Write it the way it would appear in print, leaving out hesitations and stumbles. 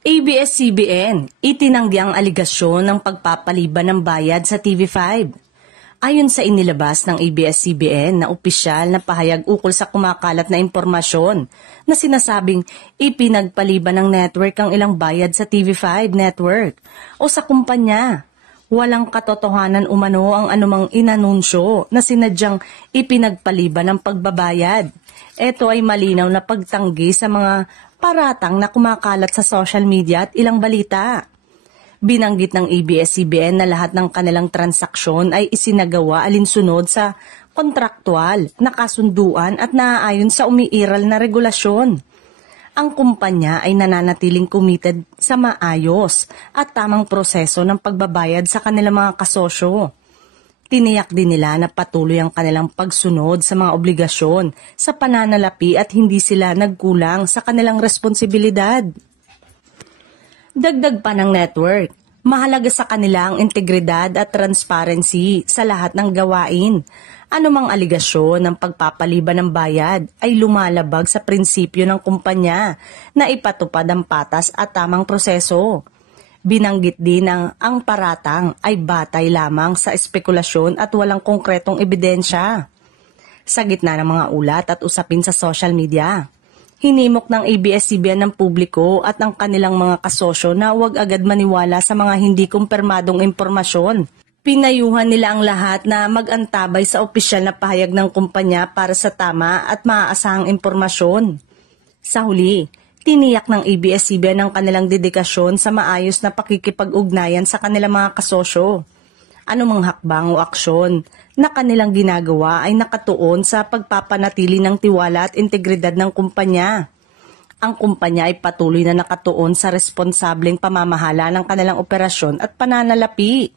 ABS-CBN, itinanggi ang aligasyon ng pagpapaliban ng bayad sa TV5. Ayon sa inilabas ng ABS-CBN na opisyal na pahayag ukol sa kumakalat na impormasyon na sinasabing ipinagpaliban ng network ang ilang bayad sa TV5 network o sa kumpanya. Walang katotohanan umano ang anumang inanunsyo na sinadyang ipinagpaliban ng pagbabayad. Ito ay malinaw na pagtanggi sa mga paratang na kumakalat sa social media at ilang balita. Binanggit ng ABS-CBN na lahat ng kanilang transaksyon ay isinagawa alinsunod sa kontraktual, nakasunduan at naaayon sa umiiral na regulasyon. Ang kumpanya ay nananatiling committed sa maayos at tamang proseso ng pagbabayad sa kanilang mga kasosyo. Tiniyak din nila na patuloy ang kanilang pagsunod sa mga obligasyon sa pananalapi at hindi sila nagkulang sa kanilang responsibilidad. Dagdag pa ng network, mahalaga sa kanila ang integridad at transparency sa lahat ng gawain. Anumang aligasyon ng pagpapaliban ng bayad ay lumalabag sa prinsipyo ng kumpanya na ipatupad ang patas at tamang proseso. Binanggit din ang paratang ay batay lamang sa espekulasyon at walang konkretong ebidensya. Sa gitna ng mga ulat at usapin sa social media, hinimok ng ABS-CBN ng publiko at ang kanilang mga kasosyo na huwag agad maniwala sa mga hindi kumpirmadong impormasyon. Pinayuhan nila ang lahat na mag-antabay sa opisyal na pahayag ng kumpanya para sa tama at maaasahang impormasyon. Sa huli, tiniyak ng ABS-CBN ang kanilang dedikasyon sa maayos na pakikipag-ugnayan sa kanilang mga kasosyo. Anumang hakbang o aksyon na kanilang ginagawa ay nakatuon sa pagpapanatili ng tiwala at integridad ng kumpanya. Ang kumpanya ay patuloy na nakatuon sa responsableng pamamahala ng kanilang operasyon at pananalapi.